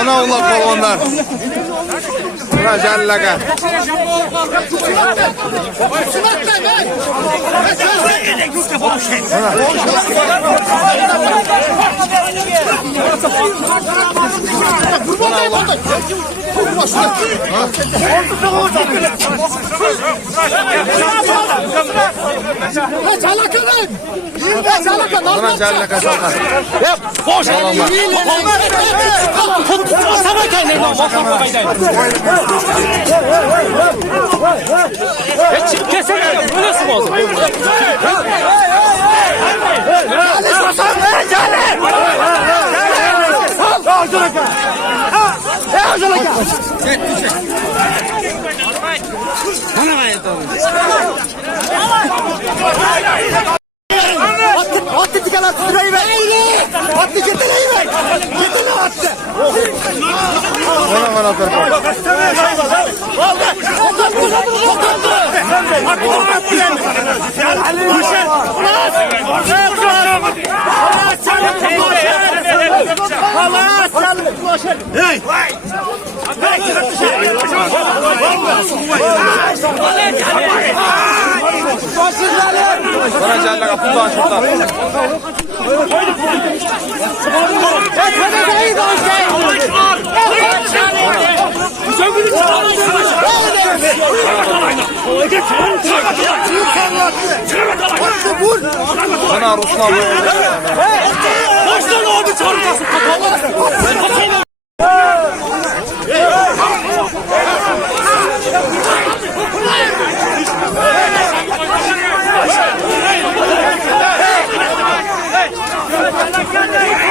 Ona ulak balonlar. Buna jallaka. Buna jallaka sallar. Boş. Çık keselim. Böylesi mi oldu? Attı diken attı sırayı ver. Attı geteleyi ver. Getele attı. Ona kanatlar var. Buna jallaka puldan şurada. Buna Ruslan Baştan orada çağıracaksın.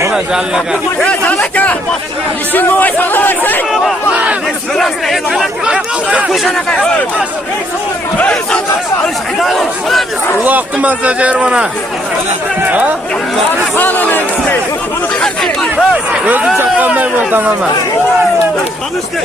Buna jallaka. Jallaka. İşin mi var sen? Ulaqtım ben size Cervan'a. Ha? Özüm çapkanday bol tamamen. Tanıştı.